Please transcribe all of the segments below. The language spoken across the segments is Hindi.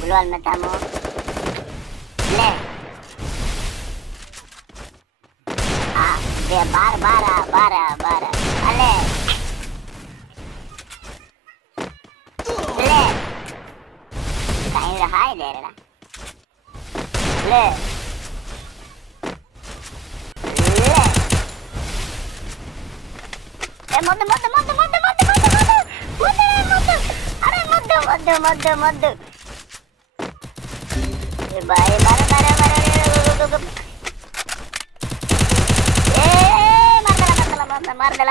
Global metamo. Le. Ah, dia bara. Ale. Le. Kain raha hai le rena. Le. Mother. Are mother. Bye.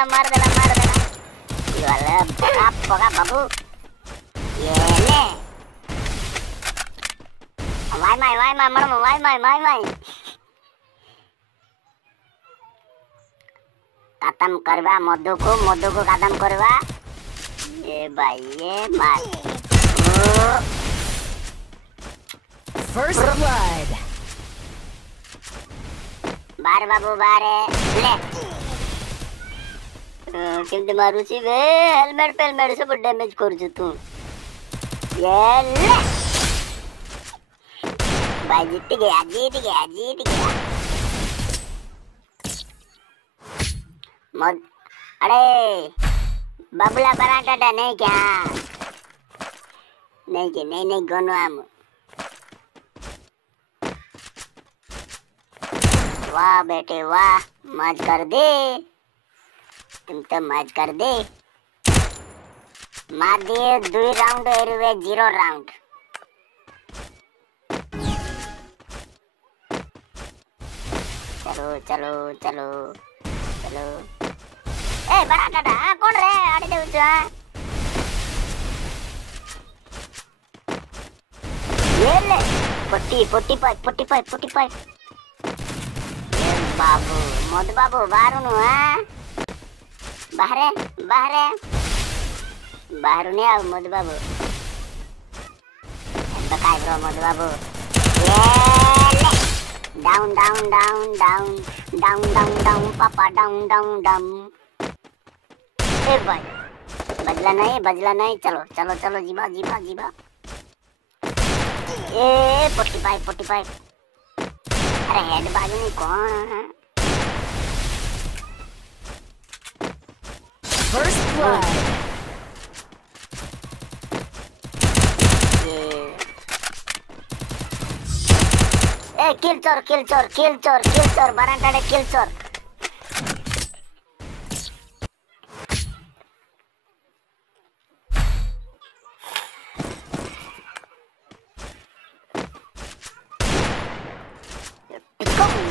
Mardala. Iwala apa babu? Yene. Why my. खत्म करवा मधु को खत्म करवा ये भाई ये मार First blood. बार बाबू बारे ले किंतु मारूची वे हेलमेट सब डैमेज कर तू ये ले भाई जीत गया अरे बबला पराठा नहीं क्या नहीं गोनो आम वाह बेटे वाह मौज कर दे तुम तो मौज कर दे मार दिए 2 राउंड एरुवे 0 राउंड चलो ए बड़ा टाटा कौन रे आड़े दे उचा ये ले 45 ये बाबू मोद बाबू बाहर नु हां बाहर ने आओ मोद बाबू बकाय ब्रो मोद बाबू ये ले डाउन पापा डाउन ए भाई बजला नहीं चलो जीवा ए 45 अरे हेड बाजू में कौन है First blood. ए किल चोर बरांटाडे किल चोर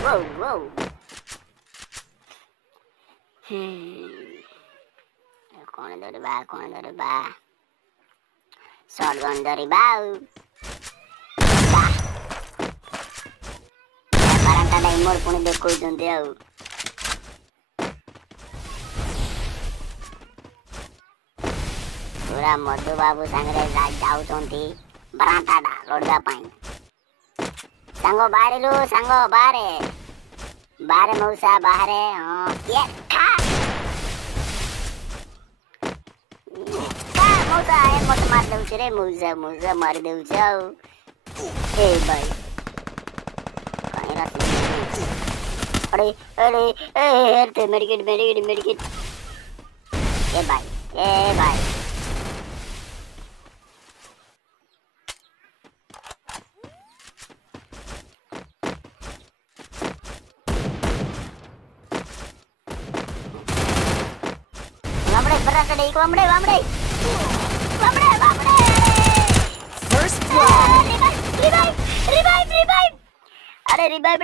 Whoa. कौन दरिबा शॉटगन दरिबा बरांटा डाई मोर पुणी देखौचंती आउ पूरा मधु बाबू संगरे जाउचंती बरांटा डा लोडगा पाई संगो बारे मौसा बाहरे हां ये खा मौसा है मत मार देउछ रे मौसा मार देउछ ए भाई काई रात अरे हेल्थ मेडिकेट ए भाई वामड़े First blood. रिवाइव अरे रिवाइव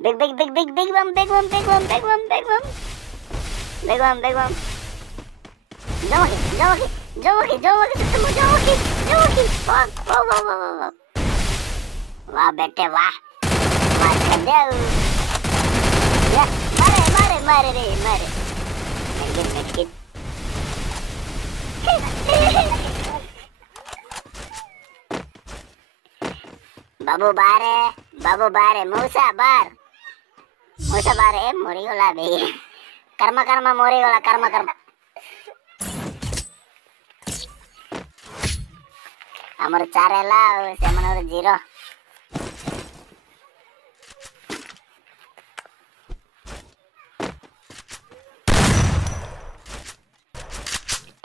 बिग बम वाह बेटे वाह मार कर दे मारे मेडिकेट बाबू बारे मौसा बार मोरी गोला बे कर्म मोरी गोला कर्म ଆମର 4 ହେଲା ଆଉ ସେମାନଙ୍କର 0।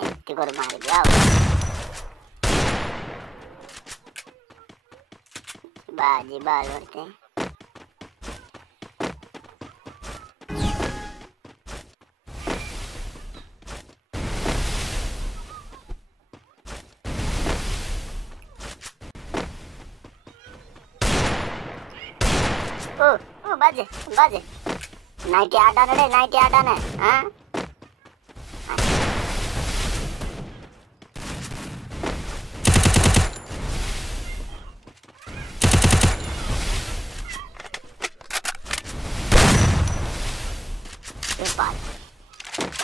ଏମିତି କରି ମାରିବି ଆଉ ଯିବା ଲড়তে। ओ बाजे नाइटी आटा ने हाँ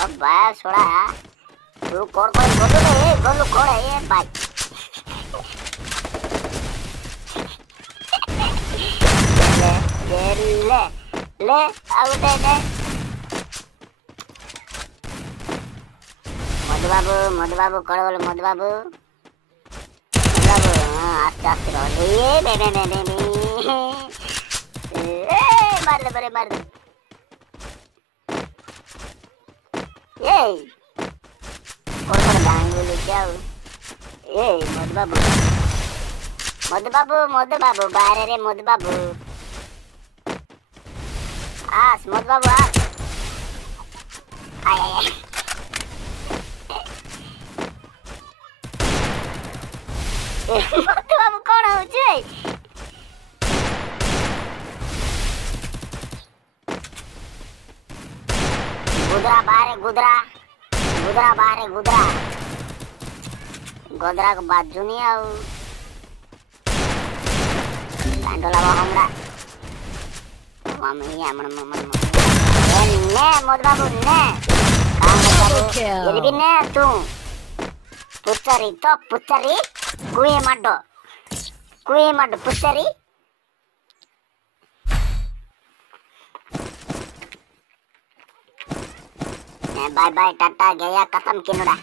अब बाय छोड़ा तू कोड़ गोलू कोड़ है ये बाय ले आउट है मधु बाबू कोड़ बोलो मधु बाबू आस्ते रहो ये मार दे ये कोड़ गांगुली क्या ये मधु बाबू बाहर रे मधु बाबू आस मधु बाबू आस आय मधु बाबू कौन होचे गुदरा बाहर गोदरा को बाजू नहीं आउ कांडोला हमरा मामी हमन ने मधु बाबू ने काम ये भी ने तू पुचरी कुए मड्डो पुचरी बाय टाटा गया खत्म किनुड़ा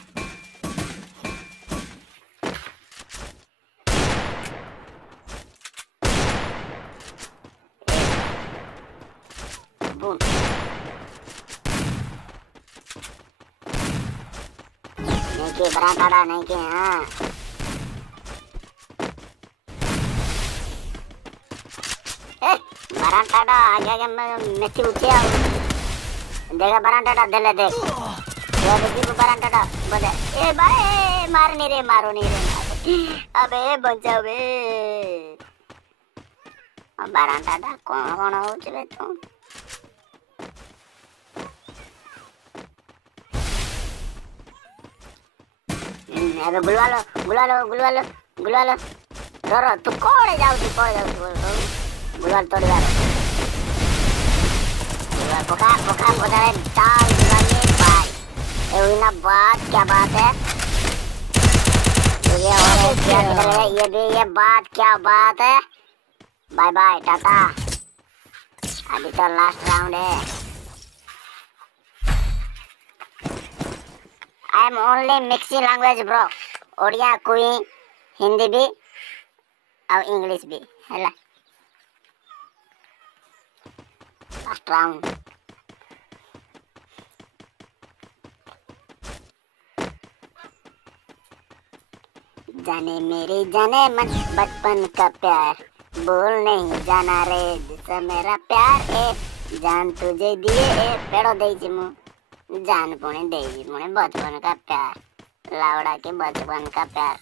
नहीं के बराटाड़ा नहीं के हाँ बराटाड़ा आगे मेथी उठे देखा बराटाड़ा दले देख देखी को बराटाड़ा बदे ए भाई मारो नहीं रे अबे बचाओ बे बराटाड़ा कौन हो चले तू अबे बुलवा लो रो तू कोड़े जाओ बुलवा तोड़ यार बुलवा पोखा रे चाल दीवानी भाई ये ना बात क्या बात है ये और क्या है ये बात क्या बात है बाय टाटा अभी तो लास्ट राउंड है I am only mixing language bro Odia कोई हिंदी भी और इंग्लिश भी है ला लास्ट राउंड जाने मन बचपन का प्यार बोल नहीं जाना रे जिससे मेरा प्यार है जान तुझे दिए पेड़ो दे मु जान पुणे दे पुणे बचपन का प्यार लावड़ा के बचपन का प्यार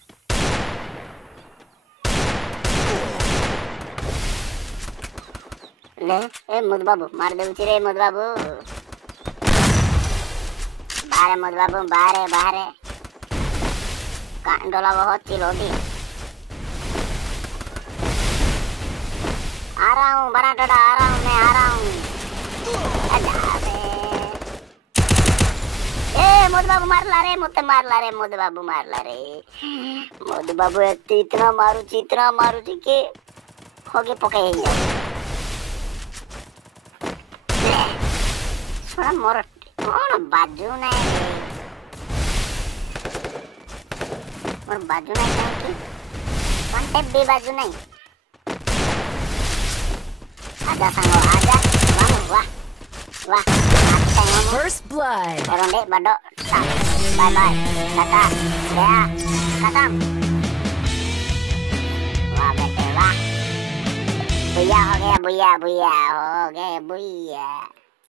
ले ए मधु बाबू मार दे रे मधु बाबू बाहर कांडोला बहुत चिलोटी आ रहा हूँ बराटाड़ा आ रहा हूँ मधु बाबू मार ला रे मधु बाबू इतना मारू के होगे पके थोड़ा मोर कौन बाजू नहीं और बाजू नहीं अंटे भी बाजू नहीं आजा sango aja kamu wah wah mati kamu First blood. ronde bado bye bye kata ya katam wah bete wah buya ho gaya buya buya ho gaya buya